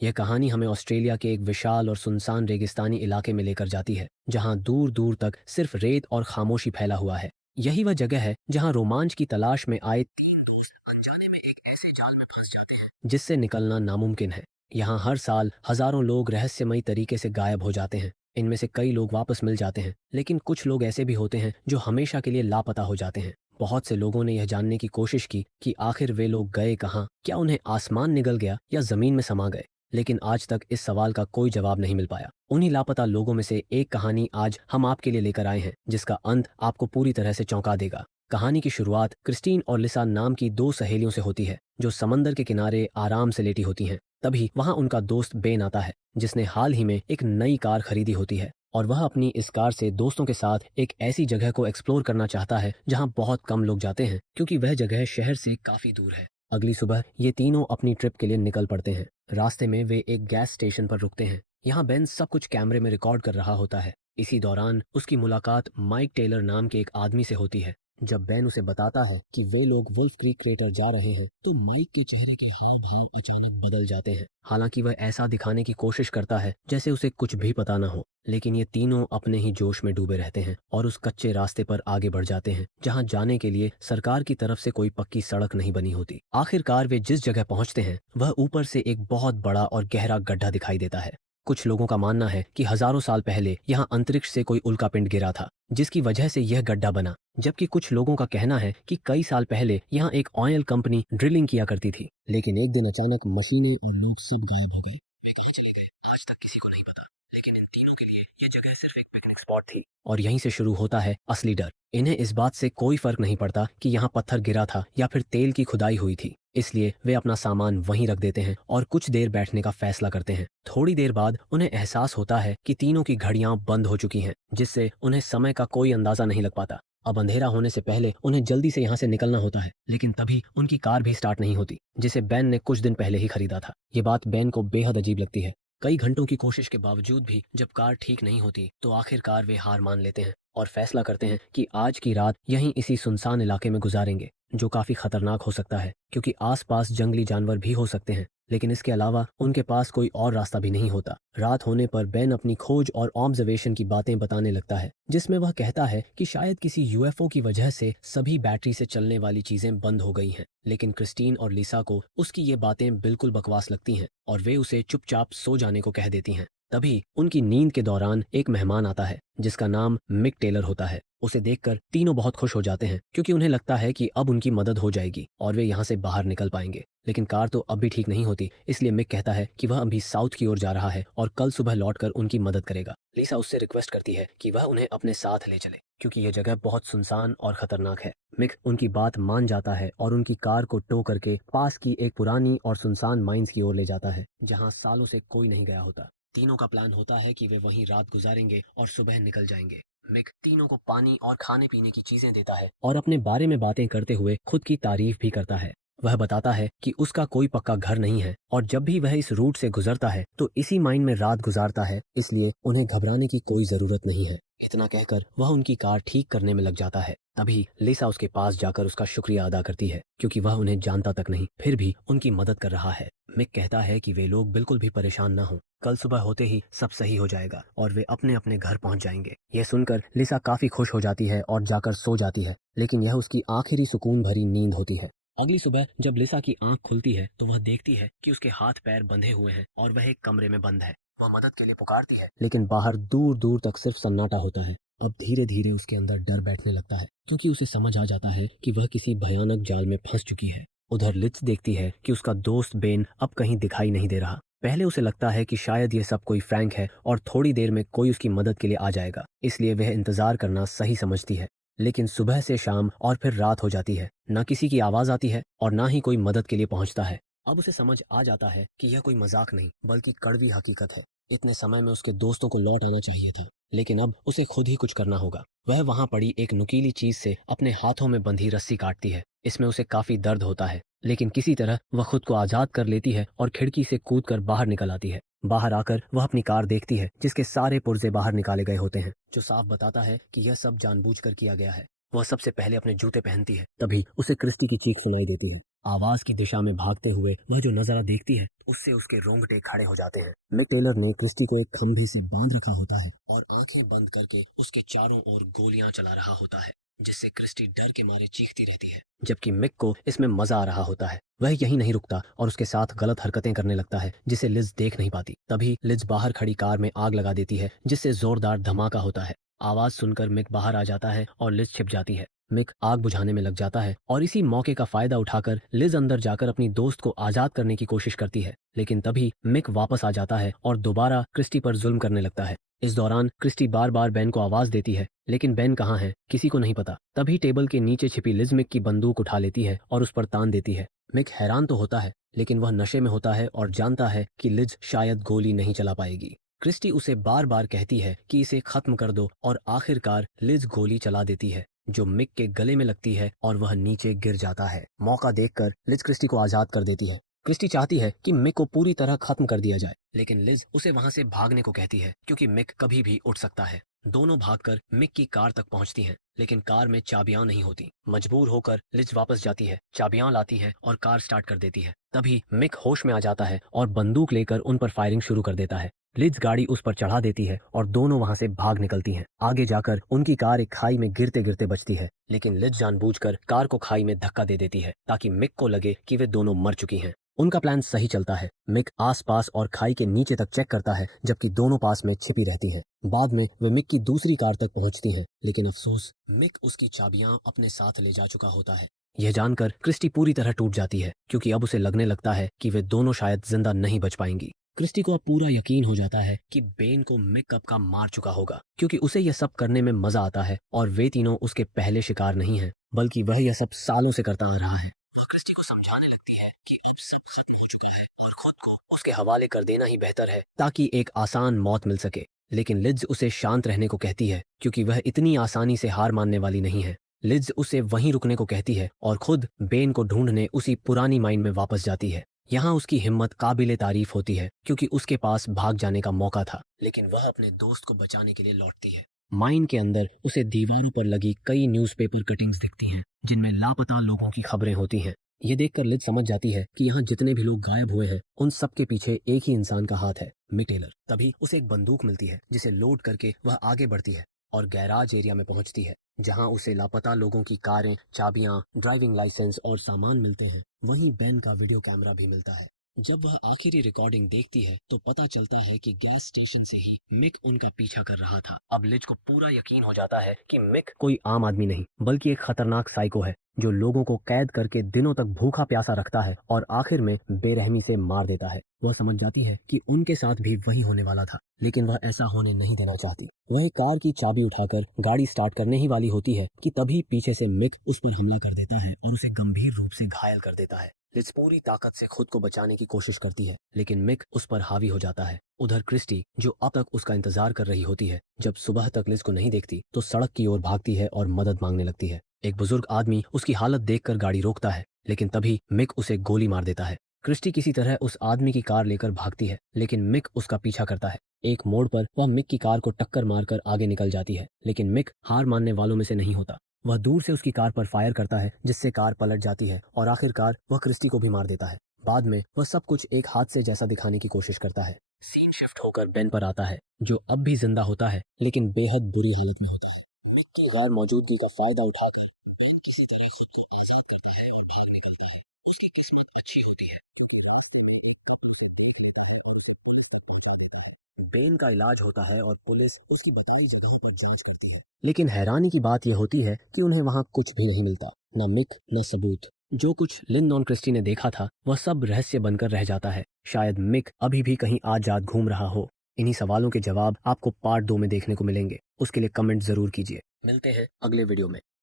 यह कहानी हमें ऑस्ट्रेलिया के एक विशाल और सुनसान रेगिस्तानी इलाके में लेकर जाती है, जहां दूर दूर तक सिर्फ रेत और खामोशी फैला हुआ है। यही वह जगह है जहां रोमांच की तलाश में आए तीन दोस्त अनजाने में एक ऐसे जाल में फंस जाते हैं जिससे निकलना नामुमकिन है। यहाँ हर साल हजारों लोग रहस्यमयी तरीके से गायब हो जाते हैं। इनमें से कई लोग वापस मिल जाते हैं, लेकिन कुछ लोग ऐसे भी होते हैं जो हमेशा के लिए लापता हो जाते हैं। बहुत से लोगों ने यह जानने की कोशिश की कि आखिर वे लोग गए कहाँ, क्या उन्हें आसमान निगल गया या जमीन में समा गए, लेकिन आज तक इस सवाल का कोई जवाब नहीं मिल पाया। उन्हीं लापता लोगों में से एक कहानी आज हम आपके लिए लेकर आए हैं, जिसका अंत आपको पूरी तरह से चौंका देगा। कहानी की शुरुआत क्रिस्टीन और लिसा नाम की दो सहेलियों से होती है, जो समंदर के किनारे आराम से लेटी होती हैं। तभी वहां उनका दोस्त बेन आता है, जिसने हाल ही में एक नई कार खरीदी होती है, और वह अपनी इस कार से दोस्तों के साथ एक ऐसी जगह को एक्सप्लोर करना चाहता है जहां बहुत कम लोग जाते हैं, क्योंकि वह जगह शहर से काफी दूर है। अगली सुबह ये तीनों अपनी ट्रिप के लिए निकल पड़ते हैं। रास्ते में वे एक गैस स्टेशन पर रुकते हैं। यहाँ बेन सब कुछ कैमरे में रिकॉर्ड कर रहा होता है। इसी दौरान उसकी मुलाकात माइक टेलर नाम के एक आदमी से होती है। जब बेन उसे बताता है कि वे लोग वुल्फ क्रीक क्रेटर जा रहे हैं, तो माइक के चेहरे के हाव भाव अचानक बदल जाते हैं। हालांकि वह ऐसा दिखाने की कोशिश करता है जैसे उसे कुछ भी पता ना हो, लेकिन ये तीनों अपने ही जोश में डूबे रहते हैं और उस कच्चे रास्ते पर आगे बढ़ जाते हैं जहां जाने के लिए सरकार की तरफ से कोई पक्की सड़क नहीं बनी होती। आखिरकार वे जिस जगह पहुंचते हैं वह ऊपर से एक बहुत बड़ा और गहरा गड्ढा दिखाई देता है। कुछ लोगों का मानना है कि हजारों साल पहले यहाँ अंतरिक्ष से कोई उल्कापिंड गिरा था, जिसकी वजह से यह गड्ढा बना, जबकि कुछ लोगों का कहना है कि कई साल पहले यहाँ एक ऑयल कंपनी ड्रिलिंग किया करती थी, लेकिन एक दिन अचानक मशीनें और लोग सब गायब हो गए। वे कहाँ चले गए, आज तक किसी को नहीं पता, लेकिन इन तीनों के लिए यह जगह सिर्फ एक पिकनिक स्पॉट थी। और यहीं से शुरू होता है असली डर। इन्हें इस बात से कोई फर्क नहीं पड़ता कि यहाँ पत्थर गिरा था या फिर तेल की खुदाई हुई थी, इसलिए वे अपना सामान वहीं रख देते हैं और कुछ देर बैठने का फैसला करते हैं। थोड़ी देर बाद उन्हें एहसास होता है कि तीनों की घड़ियां बंद हो चुकी हैं, जिससे उन्हें समय का कोई अंदाजा नहीं लग पाता। अब अंधेरा होने से पहले उन्हें जल्दी से यहाँ से निकलना होता है, लेकिन तभी उनकी कार भी स्टार्ट नहीं होती, जिसे बेन ने कुछ दिन पहले ही खरीदा था। ये बात बेन को बेहद अजीब लगती है। कई घंटों की कोशिश के बावजूद भी जब कार ठीक नहीं होती, तो आखिरकार वे हार मान लेते हैं और फैसला करते हैं कि आज की रात यहीं इसी सुनसान इलाके में गुजारेंगे, जो काफी खतरनाक हो सकता है क्योंकि आसपास जंगली जानवर भी हो सकते हैं। लेकिन इसके अलावा उनके पास कोई और रास्ता भी नहीं होता। रात होने पर बेन अपनी खोज और ऑब्जर्वेशन की बातें बताने लगता है, जिसमें वह कहता है कि शायद किसी यूएफओ की वजह से सभी बैटरी से चलने वाली चीजें बंद हो गई हैं। लेकिन क्रिस्टीन और लिसा को उसकी ये बातें बिल्कुल बकवास लगती हैं और वे उसे चुपचाप सो जाने को कह देती हैं। तभी उनकी नींद के दौरान एक मेहमान आता है, जिसका नाम मिक टेलर होता है। उसे देखकर तीनों बहुत खुश हो जाते हैं, क्योंकि उन्हें लगता है कि अब उनकी मदद हो जाएगी और वे यहाँ से बाहर निकल पाएंगे। लेकिन कार तो अब भी ठीक नहीं होती, इसलिए मिक कहता है कि वह अभी साउथ की ओर जा रहा है और कल सुबह लौटकर उनकी मदद करेगा। लिसा उससे रिक्वेस्ट करती है कि वह उन्हें अपने साथ ले चले, क्योंकि यह जगह बहुत सुनसान और खतरनाक है। मिक उनकी बात मान जाता है और उनकी कार को टो करके पास की एक पुरानी और सुनसान माइंस की ओर ले जाता है, जहाँ सालों से कोई नहीं गया होता। तीनों का प्लान होता है कि वे वहीं रात गुजारेंगे और सुबह निकल जाएंगे। मिक तीनों को पानी और खाने पीने की चीजें देता है और अपने बारे में बातें करते हुए खुद की तारीफ भी करता है। वह बताता है कि उसका कोई पक्का घर नहीं है और जब भी वह इस रूट से गुजरता है तो इसी माइन में रात गुजारता है, इसलिए उन्हें घबराने की कोई जरूरत नहीं है। इतना कहकर वह उनकी कार ठीक करने में लग जाता है। तभी लिसा उसके पास जाकर उसका शुक्रिया अदा करती है, क्योंकि वह उन्हें जानता तक नहीं, फिर भी उनकी मदद कर रहा है। मिक कहता है कि वे लोग बिल्कुल भी परेशान ना हो, कल सुबह होते ही सब सही हो जाएगा और वे अपने अपने घर पहुंच जाएंगे। यह सुनकर लिसा काफी खुश हो जाती है और जाकर सो जाती है, लेकिन यह उसकी आखिरी सुकून भरी नींद होती है। अगली सुबह जब लिसा की आंख खुलती है तो वह देखती है कि उसके हाथ पैर बंधे हुए हैं और वह एक कमरे में बंद है। वह मदद के लिए पुकारती है, लेकिन बाहर दूर दूर तक सिर्फ सन्नाटा होता है। अब धीरे धीरे उसके अंदर डर बैठने लगता है, क्योंकि उसे समझ आ जाता है कि वह किसी भयानक जाल में फंस चुकी है। उधर लिट्स देखती है कि उसका दोस्त बेन अब कहीं दिखाई नहीं दे रहा। पहले उसे लगता है कि शायद ये सब कोई फ्रैंक है और थोड़ी देर में कोई उसकी मदद के लिए आ जाएगा, इसलिए वह इंतजार करना सही समझती है। लेकिन सुबह से शाम और फिर रात हो जाती है, ना किसी की आवाज आती है और ना ही कोई मदद के लिए पहुंचता है। अब उसे समझ आ जाता है कि यह कोई मजाक नहीं बल्कि कड़वी हकीकत है। इतने समय में उसके दोस्तों को लौट आना चाहिए था, लेकिन अब उसे खुद ही कुछ करना होगा। वह वहां पड़ी एक नुकीली चीज से अपने हाथों में बंधी रस्सी काटती है। इसमें उसे काफी दर्द होता है, लेकिन किसी तरह वह खुद को आजाद कर लेती है और खिड़की से कूदकर बाहर निकल आती है। बाहर आकर वह अपनी कार देखती है, जिसके सारे पुर्जे बाहर निकाले गए होते हैं, जो साफ बताता है कि यह सब जानबूझकर किया गया है। वह सबसे पहले अपने जूते पहनती है। तभी उसे क्रिस्टी की चीख सुनाई देती है। आवाज की दिशा में भागते हुए वह जो नजारा देखती है उससे उसके रोंगटे खड़े हो जाते हैं। मिक टेलर ने क्रिस्टी को एक खंभे से बांध रखा होता है और आंखें बंद करके उसके चारों ओर गोलियां चला रहा होता है, जिससे क्रिस्टी डर के मारे चीखती रहती है। जबकि मिक को इसमें मजा आ रहा होता है। वह यहीं नहीं रुकता और उसके साथ गलत हरकतें करने लगता है जिसे लिज देख नहीं पाती। तभी लिज बाहर खड़ी कार में आग लगा देती है, जिससे जोरदार धमाका होता है। आवाज सुनकर मिक बाहर आ जाता है और लिज छिप जाती है। मिक आग बुझाने में लग जाता है और इसी मौके का फायदा उठाकर लिज अंदर जाकर अपनी दोस्त को आजाद करने की कोशिश करती है। लेकिन तभी मिक वापस आ जाता है और दोबारा क्रिस्टी पर जुल्म करने लगता है। इस दौरान क्रिस्टी बार बार बेन को आवाज देती है, लेकिन बेन कहाँ है किसी को नहीं पता। तभी टेबल के नीचे छिपी लिज मिक की बंदूक उठा लेती है और उस पर तान देती है। मिक हैरान तो होता है, लेकिन वह नशे में होता है और जानता है कि लिज शायद गोली नहीं चला पाएगी। क्रिस्टी उसे बार बार कहती है कि इसे खत्म कर दो और आखिरकार लिज गोली चला देती है, जो मिक के गले में लगती है और वह नीचे गिर जाता है। मौका देखकर लिज क्रिस्टी को आजाद कर देती है। क्रिस्टी चाहती है कि मिक को पूरी तरह खत्म कर दिया जाए, लेकिन लिज उसे वहां से भागने को कहती है क्योंकि मिक कभी भी उठ सकता है। दोनों भागकर मिक की कार तक पहुंचती हैं, लेकिन कार में चाबियां नहीं होती। मजबूर होकर लिज वापस जाती है, चाबियां लाती है और कार स्टार्ट कर देती है। तभी मिक होश में आ जाता है और बंदूक लेकर उन पर फायरिंग शुरू कर देता है। लिज गाड़ी उस पर चढ़ा देती है और दोनों वहां से भाग निकलती हैं। आगे जाकर उनकी कार एक खाई में गिरते गिरते बचती है, लेकिन लिज जानबूझकर कार को खाई में धक्का दे देती है ताकि मिक को लगे कि वे दोनों मर चुकी हैं। उनका प्लान सही चलता है। मिक आसपास और खाई के नीचे तक चेक करता है, जबकि दोनों पास में छिपी रहती हैं। बाद में वे मिक की दूसरी कार तक पहुंचती हैं, लेकिन अफसोस मिक उसकी चाबियां अपने साथ ले जा चुका होता है। यह जानकर क्रिस्टी पूरी तरह टूट जाती है, क्योंकि अब उसे लगने लगता है कि वे दोनों शायद जिंदा नहीं बच पाएंगी। क्रिस्टी को अब पूरा यकीन हो जाता है कि बेन को मिक कब का मार चुका होगा, क्योंकि उसे यह सब करने में मजा आता है और वे तीनों उसके पहले शिकार नहीं हैं, बल्कि वह यह सब सालों से करता आ रहा है। वह क्रिस्टी को समझाने लगती है कि अब सब खत्म हो चुका है और खुद को उसके हवाले कर देना ही बेहतर है, ताकि एक आसान मौत मिल सके। लेकिन लिज उसे शांत रहने को कहती है, क्योंकि वह इतनी आसानी से हार मानने वाली नहीं है। लिज उसे वहीं रुकने को कहती है और खुद बेन को ढूंढने उसी पुरानी माइन में वापस जाती है। यहाँ उसकी हिम्मत काबिले तारीफ होती है, क्योंकि उसके पास भाग जाने का मौका था, लेकिन वह अपने दोस्त को बचाने के लिए लौटती है। माइन के अंदर उसे दीवारों पर लगी कई न्यूज़पेपर कटिंग्स दिखती हैं, जिनमें लापता लोगों की खबरें होती हैं। ये देखकर लिज समझ जाती है कि यहाँ जितने भी लोग गायब हुए हैं उन सब के पीछे एक ही इंसान का हाथ है, मिक टेलर। तभी उसे एक बंदूक मिलती है, जिसे लोड करके वह आगे बढ़ती है और गैराज एरिया में पहुंचती है, जहां उसे लापता लोगों की कारें, चाबियां, ड्राइविंग लाइसेंस और सामान मिलते हैं। वहीं बेन का वीडियो कैमरा भी मिलता है। जब वह आखिरी रिकॉर्डिंग देखती है तो पता चलता है कि गैस स्टेशन से ही मिक उनका पीछा कर रहा था। अब लिज को पूरा यकीन हो जाता है कि मिक कोई आम आदमी नहीं, बल्कि एक खतरनाक साइको है, जो लोगों को कैद करके दिनों तक भूखा प्यासा रखता है और आखिर में बेरहमी से मार देता है। वह समझ जाती है कि उनके साथ भी वही होने वाला था, लेकिन वह ऐसा होने नहीं देना चाहती। वह कार की चाबी उठाकर गाड़ी स्टार्ट करने ही वाली होती है कि तभी पीछे से मिक उस पर हमला कर देता है और उसे गंभीर रूप से घायल कर देता है। लिज पूरी ताकत से खुद को बचाने की कोशिश करती है, लेकिन मिक उस पर हावी हो जाता है। उधर क्रिस्टी, जो अब तक उसका इंतजार कर रही होती है, जब सुबह तक लिज को नहीं देखती तो सड़क की ओर भागती है और मदद मांगने लगती है। एक बुजुर्ग आदमी उसकी हालत देखकर गाड़ी रोकता है, लेकिन तभी मिक उसे गोली मार देता है। क्रिस्टी किसी तरह उस आदमी की कार लेकर भागती है, लेकिन मिक उसका पीछा करता है। एक मोड़ पर वह मिक की कार को टक्कर मारकर आगे निकल जाती है, लेकिन मिक हार मानने वालों में से नहीं होता। वह दूर से उसकी कार पर फायर करता है, जिससे कार पलट जाती है और आखिरकार वह क्रिस्टी को भी मार देता है। बाद में वह सब कुछ एक हादसे जैसा दिखाने की कोशिश करता है। सीन शिफ्ट होकर बेन पर आता है, जो अब भी जिंदा होता है, लेकिन बेहद बुरी हालत में होता है। मिक की गैर मौजूदगी का फायदा उठाकर बेन किसी तरह खुद को आजाद करता है और भाग निकलता है। उसकी किस्मत अच्छी होती है। बेन का इलाज होता है और पुलिस उसकी बताई जगहों पर जांच करती है, लेकिन हैरानी की बात यह होती है कि उन्हें वहां कुछ भी नहीं मिलता, न मिक न सबूत। जो कुछ लिन और क्रिस्टी ने देखा था वह सब रहस्य बनकर रह जाता है। शायद मिक अभी भी कहीं आजाद घूम रहा हो। इन्हीं सवालों के जवाब आपको पार्ट 2 में देखने को मिलेंगे। उसके लिए कमेंट जरूर कीजिए। मिलते हैं अगले वीडियो में।